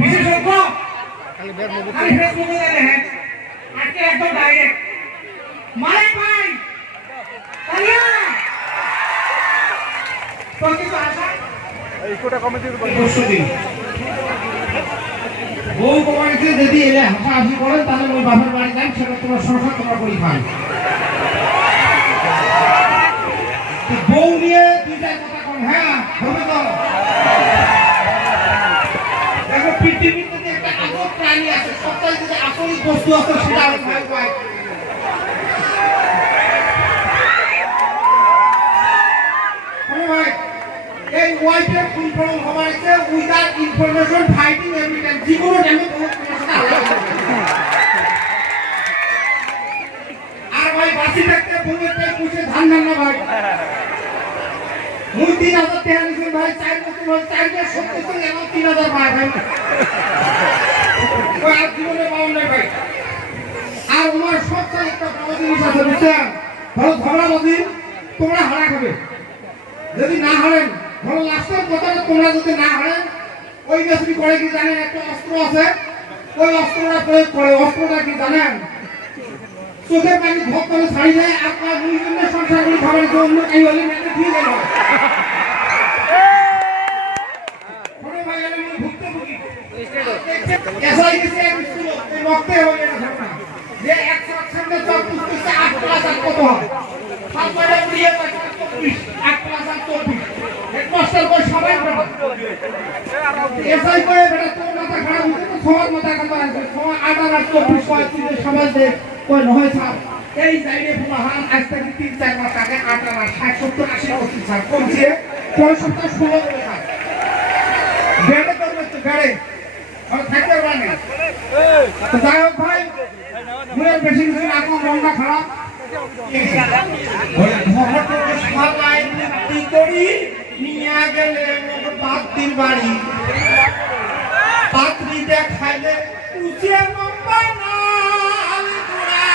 বিশেষজ্ঞ আজকে একদম ডাইরেক্ট মালিক ভাই বউ কমাইতে যদি এলে হাসাহাসি করেন তাহলে ওই বাপের বাড়ি যান, সেটা তোমার সংসার তোমার করি খান। বউ নিয়ে দুইটাই কথা কম, হ্যাঁ হবে তো। দেখো পৃথিবীর যদি একটা আদর প্রাণী আছে, সবটাই যদি আসল বস্তু আছে সেটা আমি ভয় পাই। এই ওয়াইফের ফুল ফর্ম হওয়াইছে উইদাউট ইনফরমেশন ফাইটিং এভিডেন্স জীবন এমন আর ভাই বাসি থাকতে বউয়ের পেট মুছে ধান ধান না ভাই। মুই 3000 টাকা নিছি ভাই, 4 বছর হল 4 বার 70 তে এমন 3000 ভাই ভাই ওই আর জীবনে পাও না ভাই। আর আমার সবচেয়ে একটা বড় জিনিস আছে বুঝছেন, ভালো ঝগড়া বাজি তোমরা হারা খাবে। যদি না হারেন ভালো লাস্টের কথাটা তোমরা যদি না হারেন, ওই মেসরি করে কি জানেন, একটা অস্ত্র আছে, ওই অস্ত্রটা প্রয়োগ করে। অস্ত্রটা কি জানেন, চোখের পানি ভোগ করে ছাড়ি দেয়। আপনার দুই জনের সংসার করে খাবার যে অন্য কেউ হলে মেয়েটা ঠিক গেল রক্তে হয়ে যে 100 সামনে 8 ক্লাস আর কত হয় 7 বড় দিয়ে 25 8 ক্লাস আর 24 হেডমাস্টার কই সবাই পড়া এসআই কই বেটা তোর মাথা খারাপ হইছে তো সবার মাথা খারাপ আছে। 8 আর 24 35 সবাই দে কই নয় স্যার এই জায়গায় পুরাহান আজ থেকে 3-4 মাস আগে 8 আর 60 70 80 বছর স্যার কমছে পরে সপ্তাহ 16 করে স্যার বেড়ে করবে তো বেড়ে আর থাকতে পারে না। তো যাই হোক ভাই মুয়ের বেশি কিছু না, এখন মনটা খারাপ সবাই মুক্তি করি নিয়ে গেলে পাত্রীর বাড়ি। পাত্রী দেখাইলে উচে লম্বা নাল গোড়া,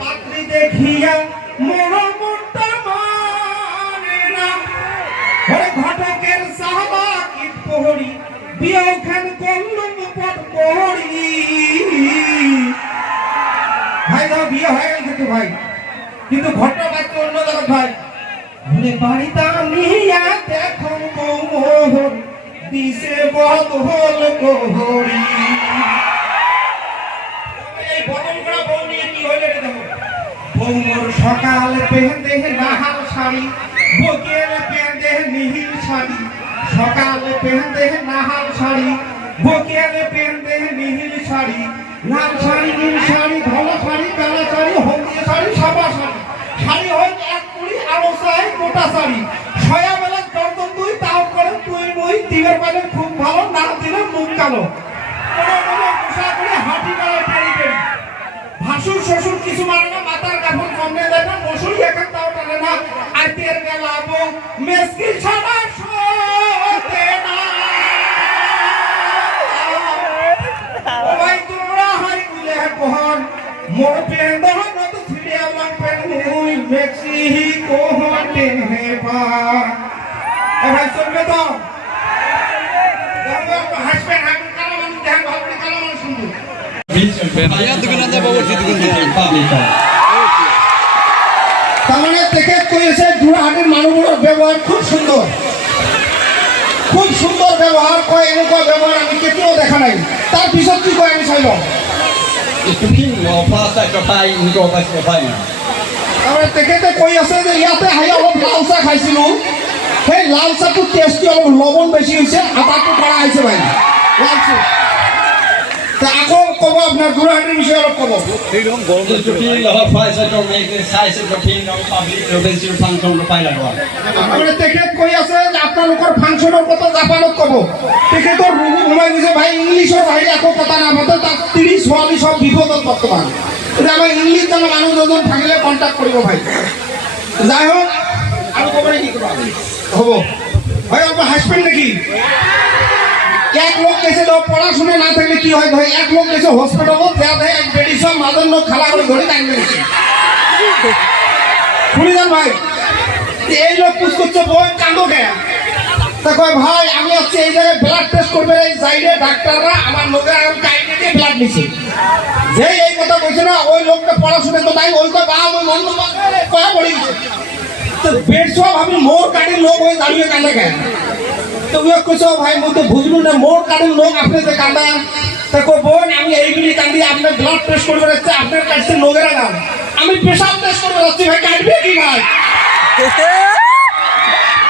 পাত্রী দেখিয়া মরমটা মানে না। ঘটকের সাহবা কীট প্রহরী বিয়োখান করলুম পট প্রহরী। ভাই দাও বিয়ে হয়ে গেছে তো ভাই, কিন্তু ঘটনা বাচ্চা অন্য জগৎ ভাই। বলে বাড়িতে নিয়া দেখো মোহর দিশে বদল কোহরি। এই বদল করা বউ নিয়ে কি হইলে দেখো, বউ মোর সকাল পেন্দে লাল শাড়ি, বকের পেন্দে নীল শাড়ি। সকাল পেন্দে লাল শাড়ি, বকের পেন্দে নীল শাড়ি। লাল শাড়ি নীল শাড়ি ধলা শাড়ি কালা শাড়ি হলদিয়া শাড়ি সাদা শাড়ি। শাড়ি হয় 1 কুড়ি আরো চাই মোটা শাড়ি। ছয়াবেলা দর্জন দুই তাও করে তুই মুই দিনের পালে খুব ভালো, না দিলে মুখ কালো। পোশা করে হাঁটি বেড়ায় পেরি পেরি। ভাসুর শ্বশুর কিছু মানে না, মাথার কাপড় কমে দেয় না, মশুরি এখন তাও টানে না। আইতের গেলা বউ মেসকি ছাড়া শোতে না। মোর পেন্দ নত ছিড়িয়া লাগ পেন মুই মেক্সি কোহতে হেবা। এ ভাই চলবে তো দেখো হাসবেন, আমি কালো মানুষ ধ্যান ভাবনি, কালো মানুষ শুনবো ভাইয়া দোকান দা বাবু দোকান দিতে পাবি তো। তাহলে দেখে কইছে জুড়াহাটের মানুষের ব্যবহার খুব সুন্দর, খুব সুন্দর ব্যবহার কয়। এরকম ব্যবহার আমি কেউ দেখা নাই। তার পিছত কি কয় আমি চাইলাম তেখেতে কৈ আছে যে ইয়াতে আহি অলপ লাল চাহ খাইছিলো, সেই লাল চাহটো টেষ্টটো অলপ লবণ বেছি হৈছে, আটাটো কৰা হৈছে ভাই লাল চাহ। আকৌ ক'ব আপোনাৰ যোৰহাটীৰ বিষয়ে অলপ ক'ব। তেখেত কৈ আছে যে আপোনালোকৰ ফাংচনৰ কথা জাপানত ক'ব। তেখেতৰ ৰুমত সোমাই গৈছে ভাই, ইংলিছৰ বাহিৰে একো কথা নাপাতে। তাত 30-44 সব বিপদত বৰ্তমান। এতিয়া আমাৰ ইংলিছ জানা মানুহ দুজন থাকিলে কণ্টেক্ট কৰিব ভাই। যাই হোক আৰু ক'ব নেকি কিবা হ'ব ভাই, আপোনাৰ হাজবেণ্ড নেকি? এক লোক গেছে তো পড়াশোনা না থাকলে কি হয় ভাই, এক লোক গেছে হসপিটালত যাতে এক মেডিসিন মাদার লোক খালা করে ধরে টাইম দিয়েছে। শুনি যান ভাই, এই লোক পুষ করছে বই কান্দো কে তা কয় ভাই আমি হচ্ছে এই জায়গায় ব্লাড টেস্ট করবে এই সাইডে ডাক্তাররা আমার লোকের এখন কাইটে দিয়ে ব্লাড নিছে যে এই কথা বলছে না ওই লোকটা পড়াশোনা তো নাই ওই তো বা ওই মন্দ কয়া পড়ে গেছে তো বেড সব আমি মোর কাটির লোক হয়ে দাঁড়িয়ে কান্দে কেন তো ওই কইছো ভাই মই তো বুঝলু না মোর কাটির লোক আপনি যে কান্দা তা কো বোন আমি এইগুলি কান্দি আপনার ব্লাড টেস্ট করবে রাখছে আপনার কাছে লোকেরা না আমি পেশাব টেস্ট করবে রাখছি ভাই কাটবে কি ভাই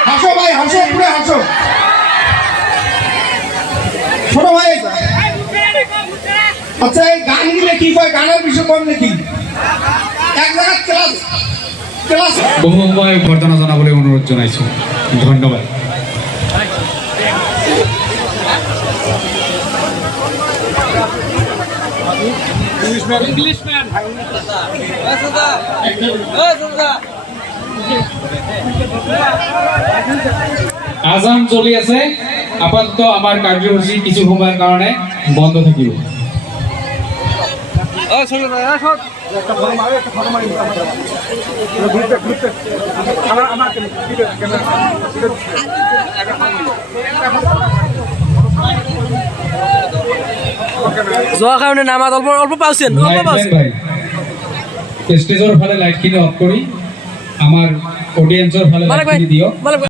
হাসো ভাই হাসো পুরো হাসো ছোট ভাই আচ্ছা এই গান গিলে কি কয় গানের বিষয় কম নাকি এক জায়গা ক্লাস ক্লাস বহুময় বর্ধনা জানাবলৈ অনুরোধ জানাইছো ধন্যবাদ ইংলিশম্যান আজান চলি আছে আপাতত আমার কার্যসূচী কিছু সময়ের কারণে বন্ধ থাকিব যোৱা কাৰণে নামাত অল্প অল্প পাইছেন স্টেজৰ ফালে লাইটখিনি অফ কৰি আমাৰ অডিয়েন্সৰ ফালে লাইটখিনি দিয়ক